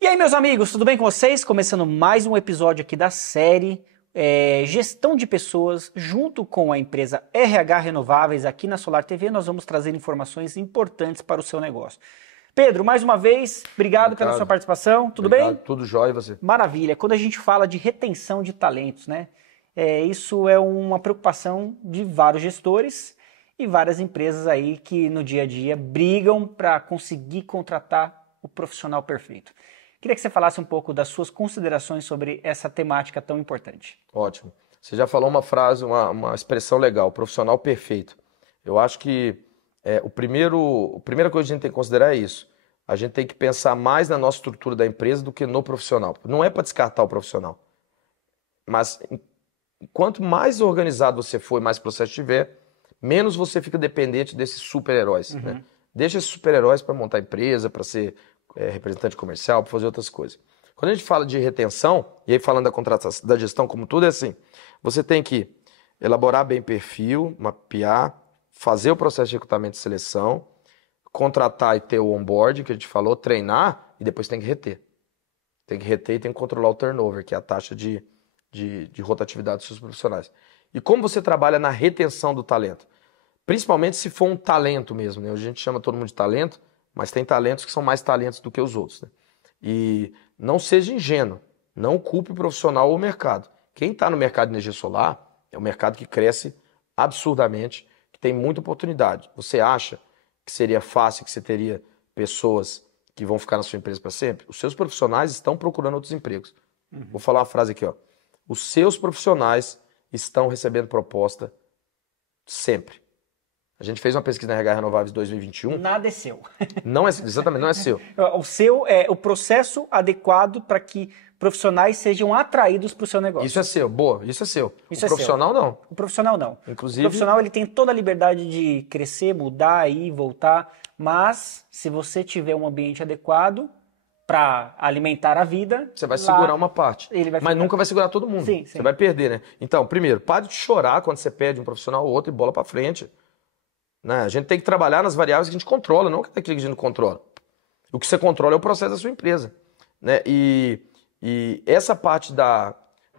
E aí, meus amigos, tudo bem com vocês? Começando mais um episódio aqui da série Gestão de Pessoas, junto com a empresa RH Renováveis. Aqui na Solar TV nós vamos trazer informações importantes para o seu negócio. Pedro, mais uma vez, obrigado pela sua participação. Tudo bem? Tudo jóia, e você? Maravilha. Quando a gente fala de retenção de talentos, né? Isso é uma preocupação de vários gestores e várias empresas aí que no dia a dia brigam para conseguir contratar o profissional perfeito. Queria que você falasse um pouco das suas considerações sobre essa temática tão importante. Ótimo. Você já falou uma frase, uma expressão legal, profissional perfeito. Eu acho que a primeira coisa que a gente tem que considerar é isso. A gente tem que pensar mais na nossa estrutura da empresa do que no profissional. Não é para descartar o profissional. Mas quanto mais organizado você for e mais processo tiver, menos você fica dependente desses super-heróis. Né? Deixa esses super-heróis para montar empresa, para ser representante comercial, para fazer outras coisas. Quando a gente fala de retenção, e aí falando da contratação, da gestão como tudo, é assim, você tem que elaborar bem perfil, mapear, fazer o processo de recrutamento e seleção, contratar e ter o onboarding, que a gente falou, treinar, e depois tem que reter. Tem que reter e tem que controlar o turnover, que é a taxa de rotatividade dos seus profissionais. E como você trabalha na retenção do talento? Principalmente se for um talento mesmo, né? A gente chama todo mundo de talento, mas tem talentos que são mais talentos do que os outros. Né? E não seja ingênuo, não culpe o profissional ou o mercado. Quem está no mercado de energia solar é um mercado que cresce absurdamente, que tem muita oportunidade. Você acha que seria fácil, que você teria pessoas que vão ficar na sua empresa para sempre? Os seus profissionais estão procurando outros empregos. Vou falar uma frase aqui, ó. Os seus profissionais estão recebendo proposta sempre. A gente fez uma pesquisa na RH Renováveis 2021. Nada é seu. Não é, exatamente, não é seu. O seu é o processo adequado para que profissionais sejam atraídos para o seu negócio. Isso é seu, boa, isso é seu. Isso o é profissional seu. não. O profissional não. Inclusive, o profissional ele tem toda a liberdade de crescer, mudar, ir, voltar, mas se você tiver um ambiente adequado para alimentar a vida, você vai segurar uma parte, mas nunca vai segurar todo mundo. Sim, sim. Você vai perder, né? Então, primeiro, pare de chorar quando você perde um profissional ou outro e bola para frente. Né? A gente tem que trabalhar nas variáveis que a gente controla, não aquilo que a gente não controla. O que você controla é o processo da sua empresa. Né? E essa parte da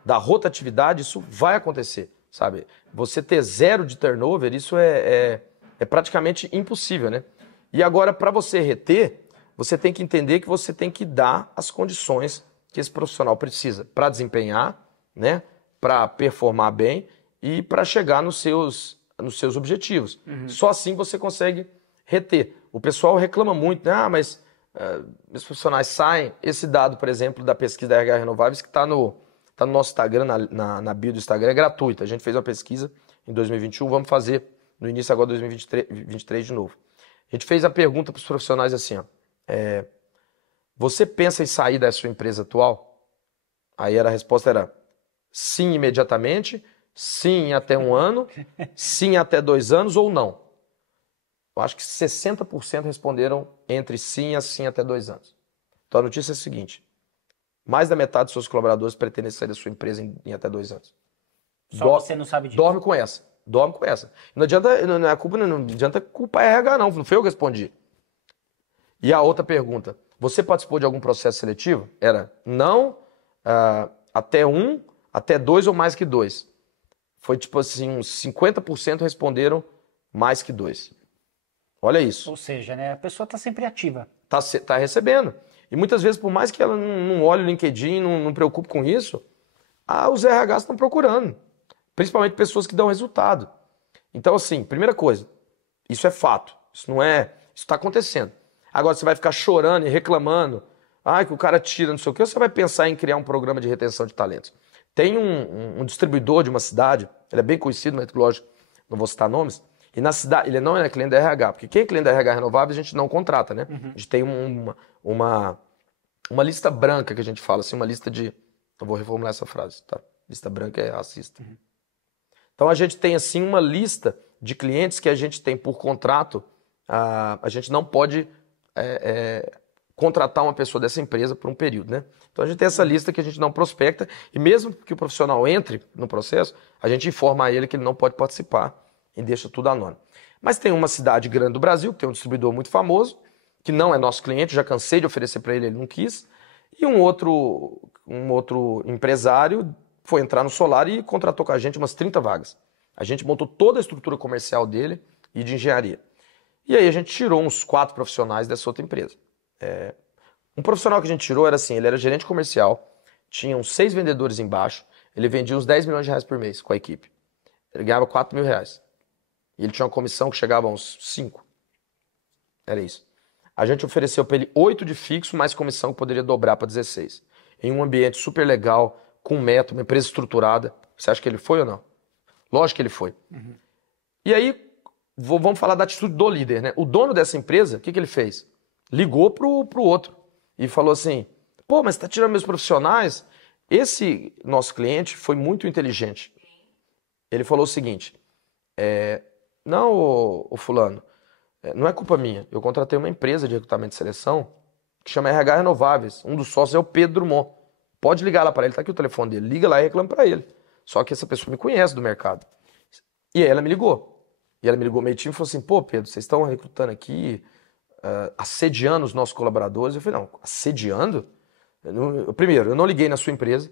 rotatividade, isso vai acontecer, sabe? Você ter zero de turnover, isso é praticamente impossível, né? E agora, para você reter, você tem que entender que você tem que dar as condições que esse profissional precisa para desempenhar, né? Para performar bem e para chegar nos seus objetivos. Só assim você consegue reter. O pessoal reclama muito, né? Mas os profissionais saem. Esse dado, por exemplo, da pesquisa da RH Renováveis, que está no nosso Instagram, na bio do Instagram, é gratuita. A gente fez uma pesquisa em 2021, vamos fazer no início agora de 2023 de novo. A gente fez a pergunta para os profissionais assim, ó, você pensa em sair da sua empresa atual? Aí a resposta era sim imediatamente, sim até 1 ano, sim até 2 anos ou não. Eu acho que 60% responderam entre sim e sim até 2 anos. Então a notícia é a seguinte, mais da metade dos seus colaboradores pretendem sair da sua empresa em até 2 anos. Só você não sabe disso. Dorme com essa. Não adianta culpar a RH não foi eu que respondi. E a outra pergunta, você participou de algum processo seletivo? Era não, até 1, até 2 ou mais que 2. Foi tipo assim, uns 50% responderam mais que 2. Olha isso. Ou seja, né, a pessoa está sempre ativa. Tá recebendo. E muitas vezes, por mais que ela não olhe o LinkedIn, não preocupe com isso, os RHs estão procurando. Principalmente pessoas que dão resultado. Então, assim, primeira coisa, isso é fato. Isso está acontecendo. Agora você vai ficar chorando e reclamando, que o cara tira, não sei o quê, ou você vai pensar em criar um programa de retenção de talentos. Tem um distribuidor de uma cidade, ele é bem conhecido, mas lógico, não vou citar nomes, e na cidade, ele não é cliente da RH, porque quem é cliente da RH Renovável a gente não contrata, né? A gente tem uma lista branca que a gente fala, assim, uma lista de... Eu vou reformular essa frase, tá? Lista branca é racista. Então a gente tem, assim, uma lista de clientes que a gente tem por contrato, a gente não pode contratar uma pessoa dessa empresa por um período, né? Então a gente tem essa lista que a gente não prospecta e mesmo que o profissional entre no processo, a gente informa a ele que ele não pode participar e deixa tudo anônimo. Mas tem uma cidade grande do Brasil, que tem um distribuidor muito famoso, que não é nosso cliente, já cansei de oferecer para ele, ele não quis, E um outro empresário foi entrar no Solar e contratou com a gente umas 30 vagas. A gente montou toda a estrutura comercial dele e de engenharia. E aí a gente tirou uns 4 profissionais dessa outra empresa. Um profissional que a gente tirou era assim, ele era gerente comercial, tinha uns 6 vendedores embaixo, ele vendia uns 10 milhões de reais por mês com a equipe. Ele ganhava 4 mil reais. E ele tinha uma comissão que chegava a uns 5. Era isso. A gente ofereceu para ele 8 de fixo, mais comissão que poderia dobrar para 16. Em um ambiente super legal, com método, uma empresa estruturada. Você acha que ele foi ou não? Lógico que ele foi. Uhum. E aí, vamos falar da atitude do líder, né? O dono dessa empresa, o que ele fez? Ligou pro outro e falou assim, pô, mas você tá tirando meus profissionais? Esse nosso cliente foi muito inteligente. Ele falou o seguinte, não, ô fulano, não é culpa minha. Eu contratei uma empresa de recrutamento e seleção que chama RH Renováveis. Um dos sócios é o Pedro Drummond. Pode ligar lá para ele, tá aqui o telefone dele. Liga lá e reclama para ele. Só que essa pessoa me conhece do mercado. E aí ela me ligou. E ela me ligou meio time e falou assim, pô, Pedro, vocês estão recrutando aqui, assediando os nossos colaboradores. Eu falei, não, assediando? Primeiro, eu não liguei na sua empresa.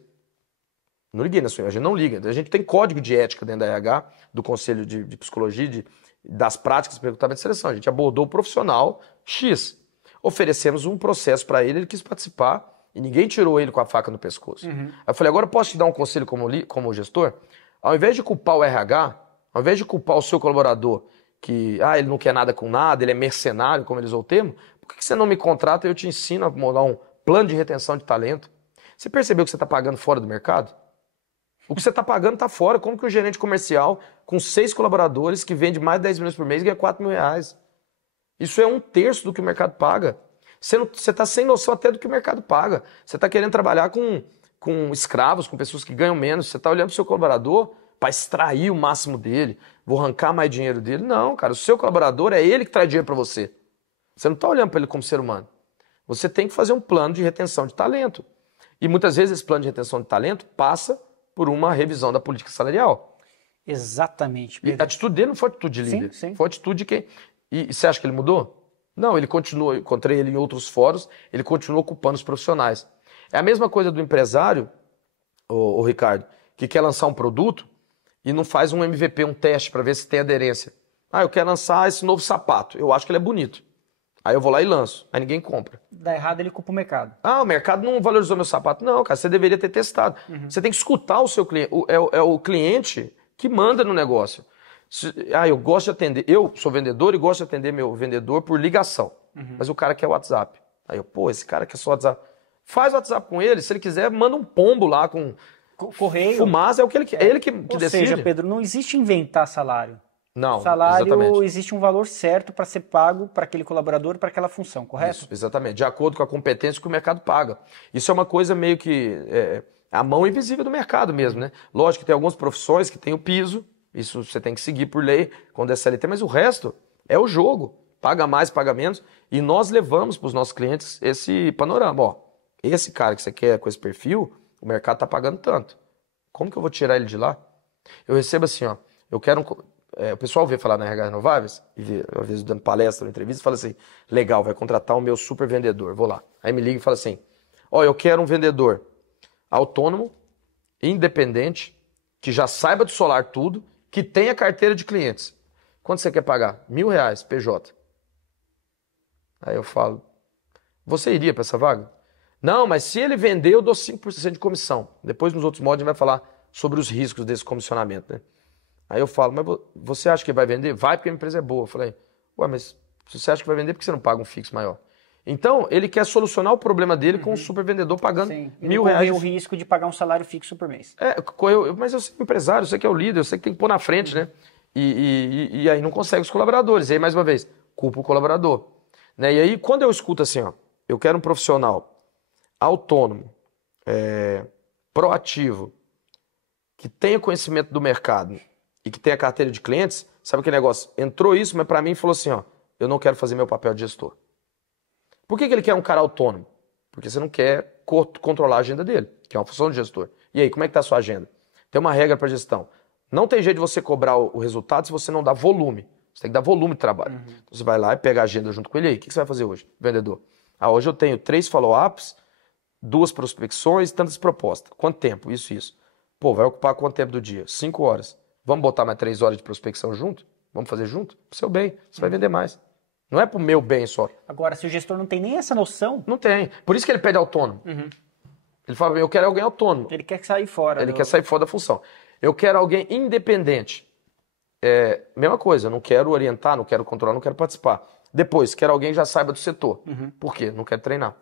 Não liguei na sua empresa, a gente não liga. A gente tem código de ética dentro da RH, do Conselho de Psicologia, das práticas de recrutamento e seleção. A gente abordou o profissional X. Oferecemos um processo para ele, ele quis participar e ninguém tirou ele com a faca no pescoço. Uhum. Aí eu falei, agora eu posso te dar um conselho como gestor? Ao invés de culpar o RH, ao invés de culpar o seu colaborador, que ele não quer nada com nada, ele é mercenário, como eles usam o termo, por que você não me contrata e eu te ensino a montar um plano de retenção de talento? Você percebeu que você está pagando fora do mercado? O que você está pagando está fora. Como que o gerente comercial, com 6 colaboradores, que vende mais de 10 milhões por mês, ganha 4 mil reais? Isso é 1/3 do que o mercado paga. Você está sem noção até do que o mercado paga. Você está querendo trabalhar com escravos, com pessoas que ganham menos. Você está olhando para o seu colaborador para extrair o máximo dele, vou arrancar mais dinheiro dele. Não, cara, o seu colaborador é ele que traz dinheiro para você. Você não está olhando para ele como ser humano. Você tem que fazer um plano de retenção de talento. E muitas vezes esse plano de retenção de talento passa por uma revisão da política salarial. Exatamente, Pedro. E a atitude dele não foi atitude de líder. Sim. Foi atitude de quem... E você acha que ele mudou? Não, ele continuou. Eu encontrei ele em outros fóruns, ele continuou ocupando os profissionais. É a mesma coisa do empresário, o Ricardo, que quer lançar um produto e não faz um MVP, um teste para ver se tem aderência. Eu quero lançar esse novo sapato, eu acho que ele é bonito. Aí eu vou lá e lanço, aí ninguém compra. Dá errado, ele culpa o mercado. O mercado não valorizou meu sapato. Não, cara, você deveria ter testado. Uhum. Você tem que escutar o seu cliente. É o cliente que manda no negócio. Eu gosto de atender. Eu sou vendedor e gosto de atender meu vendedor por ligação. Uhum. Mas o cara quer WhatsApp. Aí esse cara quer só WhatsApp. Faz WhatsApp com ele. Se ele quiser, manda um pombo lá com correio. Fumaça, é o que ele quer. É ele que decide. Ou seja, Pedro, não existe inventar salário. Não, salário, exatamente. Existe um valor certo para ser pago para aquele colaborador, para aquela função, correto? Isso, exatamente. De acordo com a competência que o mercado paga. Isso é uma coisa meio que... a mão invisível do mercado mesmo, né? Lógico que tem algumas profissões que tem o piso, isso você tem que seguir por lei, quando é CLT, mas o resto é o jogo. Paga mais, paga menos. E nós levamos para os nossos clientes esse panorama. Esse cara que você quer com esse perfil, o mercado está pagando tanto. Como que eu vou tirar ele de lá? Eu recebo assim, eu quero o pessoal vê falar na RH Renováveis, e vê, às vezes dando palestra ou entrevista, fala assim, legal, vai contratar o meu super vendedor, vou lá. Aí me liga e fala assim, eu quero um vendedor autônomo, independente, que já saiba do Solar tudo, que tenha carteira de clientes. Quanto você quer pagar? R$1.000, PJ. Aí eu falo, você iria para essa vaga? Não, mas se ele vender, eu dou 5% de comissão. Depois, nos outros modos, a gente vai falar sobre os riscos desse comissionamento, né? Aí eu falo, mas você acha que vai vender? Vai, porque a empresa é boa. Eu falei, mas se você acha que vai vender, por que você não paga um fixo maior? Então, ele quer solucionar o problema dele com um super vendedor pagando R$1.000. O risco de pagar um salário fixo por mês. Mas eu sou empresário, eu sei que é o líder, eu sei que tem que pôr na frente, né? E aí não consegue os colaboradores. E aí, mais uma vez, culpa o colaborador. Né? E aí, quando eu escuto assim, eu quero um profissional autônomo, proativo, que tenha conhecimento do mercado e que tenha carteira de clientes, sabe aquele negócio? Entrou isso, mas para mim falou assim, eu não quero fazer meu papel de gestor. Por que ele quer um cara autônomo? Porque você não quer controlar a agenda dele, que é uma função de gestor. E aí, como é que está a sua agenda? Tem uma regra para gestão. Não tem jeito de você cobrar o resultado se você não dá volume. Você tem que dar volume de trabalho. Uhum. Então você vai lá e pega a agenda junto com ele. E aí, o que você vai fazer hoje, vendedor? Hoje eu tenho 3 follow-ups 2 prospecções, tantas propostas. Quanto tempo? Isso. Pô, vai ocupar quanto tempo do dia? 5 horas. Vamos botar mais 3 horas de prospecção junto? Vamos fazer junto? Pro seu bem, você vai vender mais. Não é pro meu bem só. Agora, se o gestor não tem nem essa noção... Não tem. Por isso que ele pede autônomo. Ele fala, eu quero alguém autônomo. Ele quer sair fora. Ele quer sair fora da função. Eu quero alguém independente. Mesma coisa, eu não quero orientar, não quero controlar, não quero participar. Depois, quero alguém que já saiba do setor. Por quê? Não quero treinar.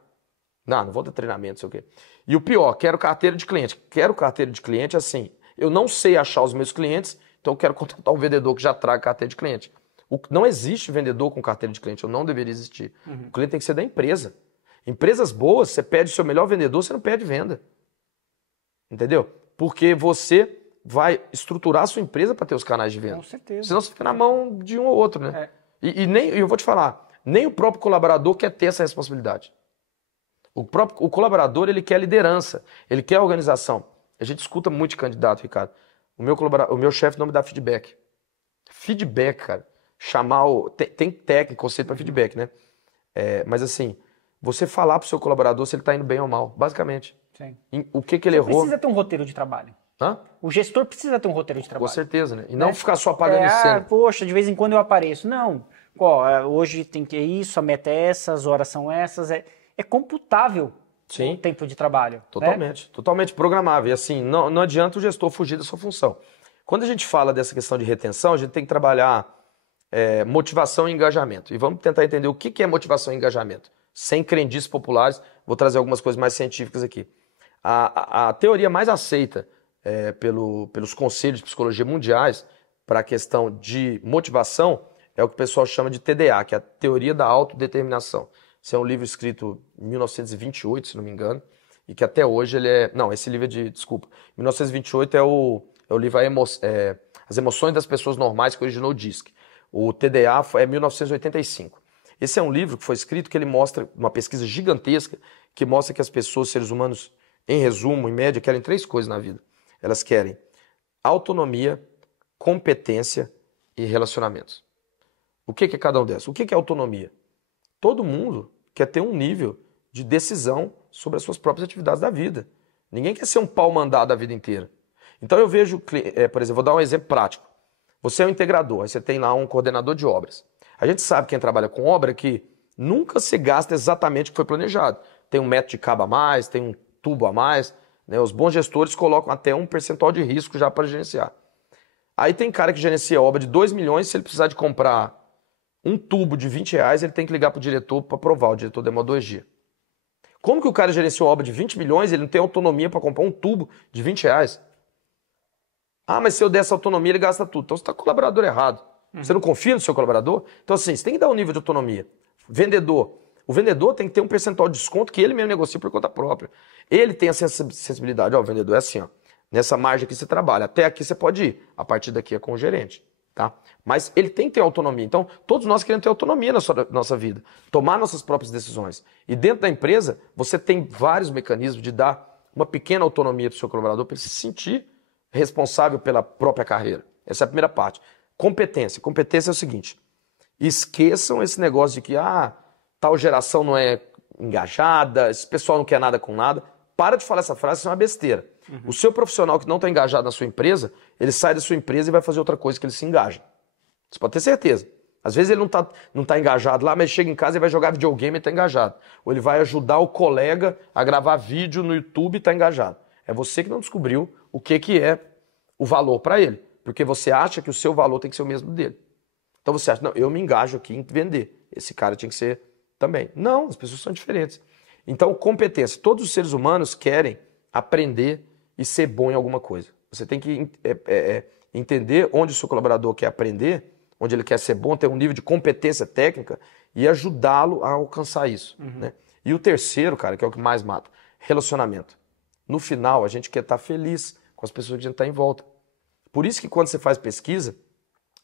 Não vou ter treinamento, não sei o quê. E o pior, quero carteira de cliente. Quero carteira de cliente assim. Eu não sei achar os meus clientes, então eu quero contratar um vendedor que já traga carteira de cliente. Não existe vendedor com carteira de cliente, ou não deveria existir. O cliente tem que ser da empresa. Empresas boas, você pede o seu melhor vendedor, você não pede venda. Entendeu? Porque você vai estruturar a sua empresa para ter os canais de venda. Com certeza. Senão você fica na mão de um ou outro, né? E nem, eu vou te falar, nem o próprio colaborador quer ter essa responsabilidade. O colaborador, ele quer liderança, ele quer organização. A gente escuta muito de candidato, Ricardo. O meu chefe não me dá feedback. Feedback, cara. Tem técnica, conceito para feedback, né? Mas assim, você falar pro seu colaborador se ele tá indo bem ou mal, basicamente. Sim. O que ele errou. Precisa ter um roteiro de trabalho. Hã? O gestor precisa ter um roteiro de trabalho. Com certeza, né? E não ficar só apagando cena. Poxa, de vez em quando eu apareço. Não. Hoje tem que isso, a meta é essa, as horas são essas. É computável. Sim. O tempo de trabalho. Totalmente. Totalmente programável. E assim, não adianta o gestor fugir da sua função. Quando a gente fala dessa questão de retenção, a gente tem que trabalhar motivação e engajamento. E vamos tentar entender o que é motivação e engajamento. Sem crendices populares, vou trazer algumas coisas mais científicas aqui. A teoria mais aceita pelos conselhos de psicologia mundiais para a questão de motivação é o que o pessoal chama de TDA, que é a teoria da autodeterminação. Esse é um livro escrito em 1928, se não me engano, e que até hoje ele é... Não, esse livro é de... Desculpa. 1928 é o livro As Emoções das Pessoas Normais, que originou o DISC. O TDA é 1985. Esse é um livro que foi escrito que ele mostra uma pesquisa gigantesca que mostra que as pessoas, seres humanos, em resumo, em média, querem 3 coisas na vida. Elas querem autonomia, competência e relacionamentos. O que é cada um dessas? O que é autonomia? Todo mundo quer ter um nível de decisão sobre as suas próprias atividades da vida. Ninguém quer ser um pau mandado a vida inteira. Então eu vejo, por exemplo, vou dar um exemplo prático. Você é um integrador, aí você tem lá um coordenador de obras. A gente sabe, quem trabalha com obra, que nunca se gasta exatamente o que foi planejado. Tem um metro de cabo a mais, tem um tubo a mais, né? Os bons gestores colocam até um percentual de risco já para gerenciar. Aí tem cara que gerencia obra de 2 milhões, se ele precisar de comprar um tubo de R$20, ele tem que ligar para o diretor para aprovar. O diretor demora 2 dias. Como que o cara gerenciou uma obra de 20 milhões e ele não tem autonomia para comprar um tubo de R$20? Ah, mas se eu der essa autonomia, ele gasta tudo. Então você está com o colaborador errado. Você não confia no seu colaborador? Então assim, você tem que dar um nível de autonomia. Vendedor. O vendedor tem que ter um percentual de desconto que ele mesmo negocia por conta própria. Ele tem a sensibilidade. O vendedor é assim, nessa margem aqui você trabalha. Até aqui você pode ir. A partir daqui é com o gerente. Tá? Mas ele tem que ter autonomia. Então, todos nós queremos ter autonomia na nossa vida. Tomar nossas próprias decisões. E dentro da empresa, você tem vários mecanismos de dar uma pequena autonomia para o seu colaborador para ele se sentir responsável pela própria carreira. Essa é a primeira parte. Competência. Competência é o seguinte. Esqueçam esse negócio de que tal geração não é engajada, esse pessoal não quer nada com nada. Para de falar essa frase, isso é uma besteira. O seu profissional que não está engajado na sua empresa, ele sai da sua empresa e vai fazer outra coisa que ele se engaja. Você pode ter certeza. Às vezes ele não tá engajado lá, mas chega em casa e vai jogar videogame e está engajado. Ou ele vai ajudar o colega a gravar vídeo no YouTube e está engajado. É você que não descobriu o que é o valor para ele. Porque você acha que o seu valor tem que ser o mesmo dele. Então você acha, não, eu me engajo aqui em vender. Esse cara tinha que ser também. Não, as pessoas são diferentes. Então, competência. Todos os seres humanos querem aprender e ser bom em alguma coisa. Você tem que entender onde o seu colaborador quer aprender, onde ele quer ser bom, ter um nível de competência técnica e ajudá-lo a alcançar isso. Né? E o terceiro, cara, que é o que mais mata, relacionamento. No final, a gente quer estar feliz com as pessoas que a gente está em volta. Por isso que quando você faz pesquisa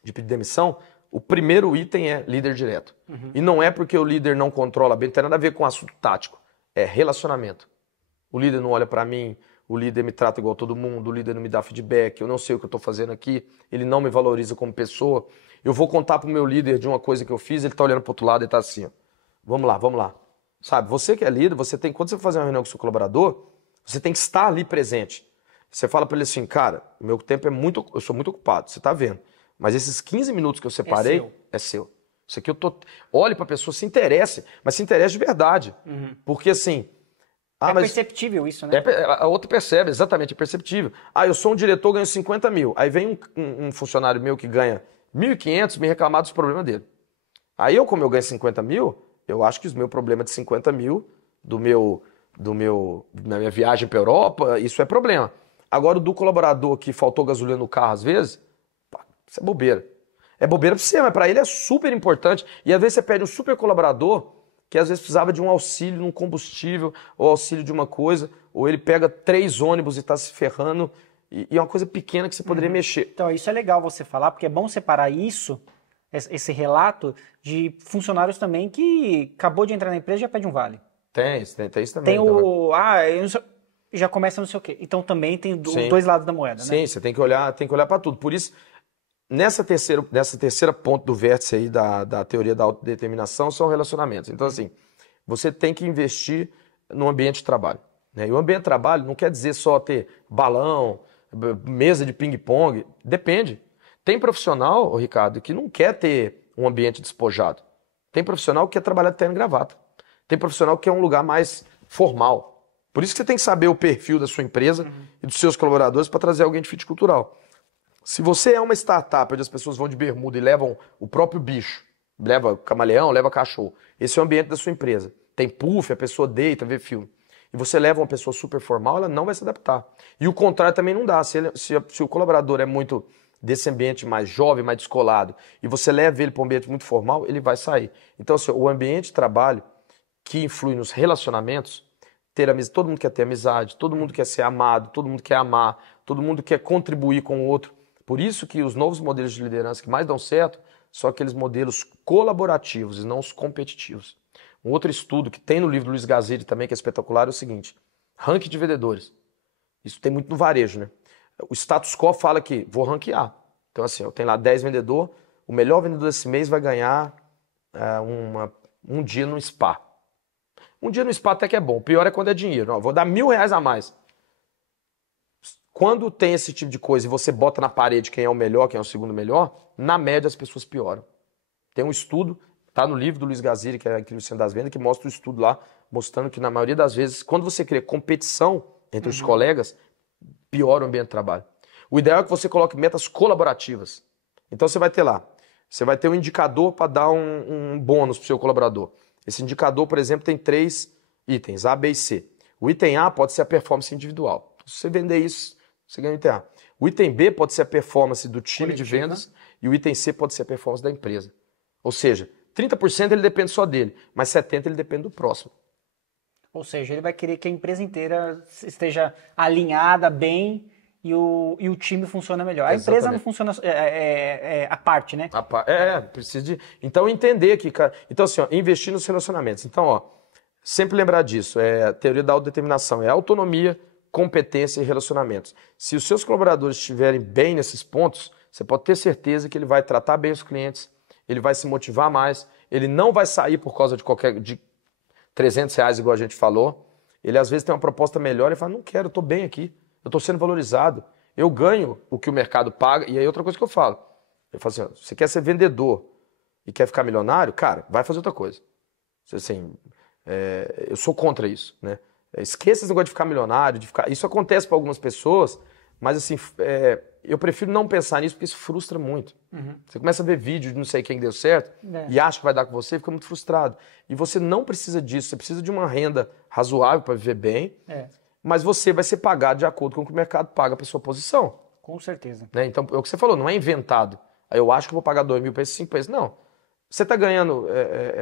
de pedir demissão, o primeiro item é líder direto. E não é porque o líder não controla bem, não tem nada a ver com assunto tático. É relacionamento. O líder não olha para mim, o líder me trata igual todo mundo, o líder não me dá feedback, eu não sei o que eu estou fazendo aqui, ele não me valoriza como pessoa. Eu vou contar para o meu líder de uma coisa que eu fiz, ele está olhando para o outro lado e está assim, ó, vamos lá. Sabe? Você que é líder, quando você for fazer uma reunião com o seu colaborador, você tem que estar ali presente. Você fala para ele assim, cara, meu tempo eu sou muito ocupado, você tá vendo. Mas esses 15 minutos que eu separei, é seu. Isso aqui olhe para a pessoa, se interesse, mas se interesse de verdade. Porque assim... é perceptível isso, né? A outra percebe, exatamente, é perceptível. Eu sou um diretor, ganho 50 mil. Aí vem um funcionário meu que ganha 1.500 me reclamar dos problemas dele. Aí como eu ganho 50 mil, eu acho que o meu problema de 50 mil, na minha viagem para Europa, isso é problema. Agora, o do colaborador que faltou gasolina no carro às vezes, isso é bobeira. É bobeira para você, mas para ele é super importante. E às vezes você pede um super colaborador que às vezes precisava de um auxílio num combustível, ou auxílio de uma coisa, ou ele pega 3 ônibus e está se ferrando, e é uma coisa pequena que você poderia mexer. Então, isso é legal você falar, porque é bom separar isso, esse relato, de funcionários também que acabou de entrar na empresa e já pede um vale. Tem isso também. Já começa não sei o quê. Então também tem os dois lados da moeda, né? Sim, você tem que olhar para tudo. Por isso, nessa terceira ponto do vértice aí da teoria da autodeterminação são relacionamentos. Então, assim, você tem que investir no ambiente de trabalho. Né? E o ambiente de trabalho não quer dizer só ter balão, mesa de ping-pong. Depende. Tem profissional, Ricardo, que não quer ter um ambiente despojado. Tem profissional que quer trabalhar de terno e gravata. Tem profissional que quer um lugar mais formal. Por isso que você tem que saber o perfil da sua empresa e dos seus colaboradores para trazer alguém de fit cultural. Se você é uma startup onde as pessoas vão de bermuda e levam o próprio bicho, leva camaleão, leva cachorro, esse é o ambiente da sua empresa. Tem puff, a pessoa deita, vê filme. E você leva uma pessoa super formal, ela não vai se adaptar. E o contrário também não dá. Se o colaborador é muito desse ambiente mais jovem, mais descolado, e você leva ele para um ambiente muito formal, ele vai sair. Então, assim, o ambiente de trabalho que influi nos relacionamentos, todo mundo quer ter amizade, todo mundo quer ser amado, todo mundo quer amar, todo mundo quer contribuir com o outro. Por isso que os novos modelos de liderança que mais dão certo são aqueles modelos colaborativos e não os competitivos. Um outro estudo que tem no livro do Luiz Gaziri também, que é espetacular, é o seguinte: ranking de vendedores. Isso tem muito no varejo, né? O status quo fala que vou ranquear. Então, assim, eu tenho lá 10 vendedores, o melhor vendedor desse mês vai ganhar um dia no spa. Um dia no spa até que é bom, o pior é quando é dinheiro. Vou dar R$1.000 a mais. Quando tem esse tipo de coisa e você bota na parede quem é o melhor, quem é o segundo melhor, na média as pessoas pioram. Tem um estudo, tá no livro do Luiz Gaziri, que é Incrível Ciência das Vendas, que mostra o estudo lá, mostrando que na maioria das vezes, quando você cria competição entre os colegas, piora o ambiente de trabalho. O ideal é que você coloque metas colaborativas. Então você vai ter lá, você vai ter um indicador para dar um bônus para o seu colaborador. Esse indicador, por exemplo, tem 3 itens, A, B e C. O item A pode ser a performance individual. Se você vender isso, você ganha o item A. O item B pode ser a performance do time de vendas e o item C pode ser a performance da empresa. Ou seja, 30% ele depende só dele, mas 70% ele depende do próximo. Ou seja, ele vai querer que a empresa inteira esteja alinhada bem e o time funciona melhor. A empresa não funciona a parte, né? Precisa de... Então, entender que, cara... Então, assim, investir nos relacionamentos. Então, sempre lembrar disso. A teoria da autodeterminação. É autonomia, competência e relacionamentos. Se os seus colaboradores estiverem bem nesses pontos, você pode ter certeza que ele vai tratar bem os clientes, ele vai se motivar mais, ele não vai sair por causa de R$300, igual a gente falou. Ele, às vezes, tem uma proposta melhor e fala, não quero, eu estou bem aqui. Eu estou sendo valorizado, eu ganho o que o mercado paga. E aí outra coisa que eu falo assim, você quer ser vendedor e quer ficar milionário? Cara, vai fazer outra coisa. Assim, eu sou contra isso, né? Esqueça esse negócio de ficar milionário, isso acontece para algumas pessoas, mas assim, eu prefiro não pensar nisso porque isso frustra muito. Você começa a ver vídeo de não sei quem deu certo e acha que vai dar com você e fica muito frustrado. E você não precisa disso, você precisa de uma renda razoável para viver bem. Mas você vai ser pagado de acordo com o que o mercado paga para sua posição. Com certeza. Né? Então, é o que você falou, não é inventado. Aí eu acho que eu vou pagar 2.000 para esses 5 pesos. Não. Você está ganhando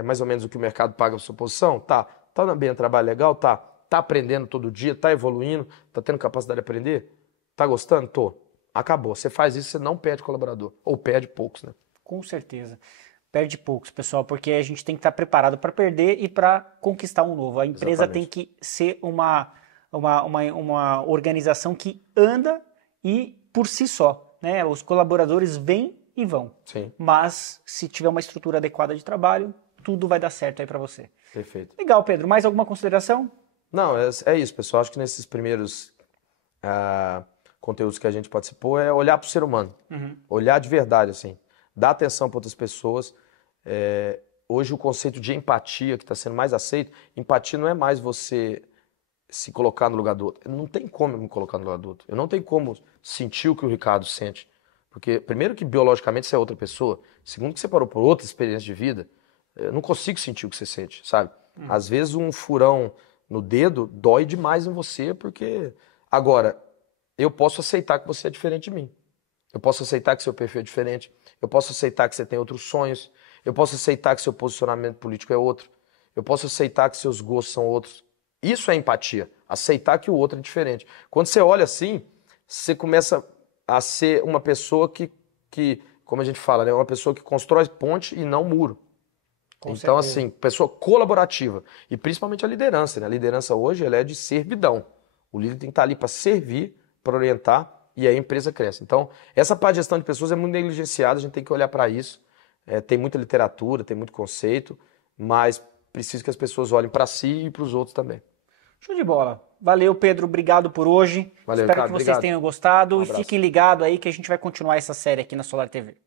mais ou menos o que o mercado paga para sua posição? Tá. Tá no ambiente de trabalho legal? Tá. Tá aprendendo todo dia? Tá evoluindo? Tá tendo capacidade de aprender? Tá gostando? Tô. Acabou. Você faz isso, você não perde colaborador. Ou perde poucos, né? Com certeza. Perde poucos, pessoal, porque a gente tem que estar preparado para perder e para conquistar um novo. A empresa tem que ser uma organização que anda e por si só, né? Os colaboradores vêm e vão. Sim. Mas se tiver uma estrutura adequada de trabalho, tudo vai dar certo aí para você. Perfeito. Legal, Pedro. Mais alguma consideração? Não, é isso, pessoal. Acho que nesses primeiros conteúdos que a gente participou é olhar para o ser humano. Olhar de verdade, assim. Dar atenção para outras pessoas. Hoje o conceito de empatia que está sendo mais aceito, empatia não é mais você se colocar no lugar do outro. Não tem como eu me colocar no lugar do outro. Eu não tenho como sentir o que o Ricardo sente. Porque, primeiro, que biologicamente você é outra pessoa. Segundo, que você parou por outra experiência de vida. Eu não consigo sentir o que você sente, sabe? Às vezes um furão no dedo dói demais em você, porque... Agora, eu posso aceitar que você é diferente de mim. Eu posso aceitar que seu perfil é diferente. Eu posso aceitar que você tem outros sonhos. Eu posso aceitar que seu posicionamento político é outro. Eu posso aceitar que seus gostos são outros. Isso é empatia. Aceitar que o outro é diferente. Quando você olha assim, você começa a ser uma pessoa que como a gente fala, né? Uma pessoa que constrói ponte e não muro. Com Então, certeza. assim, pessoa colaborativa. E principalmente a liderança, né? A liderança hoje ela é de servidão. O líder tem que estar ali para servir, para orientar, e aí a empresa cresce. Então, essa parte de gestão de pessoas é muito negligenciada, a gente tem que olhar para isso. Tem muita literatura, tem muito conceito, mas preciso que as pessoas olhem para si e para os outros também. Show de bola. Valeu, Pedro. Obrigado por hoje. Valeu, Espero Ricardo, que vocês obrigado. tenham gostado. Um E abraço. fiquem ligados aí que a gente vai continuar essa série aqui na Solar TV.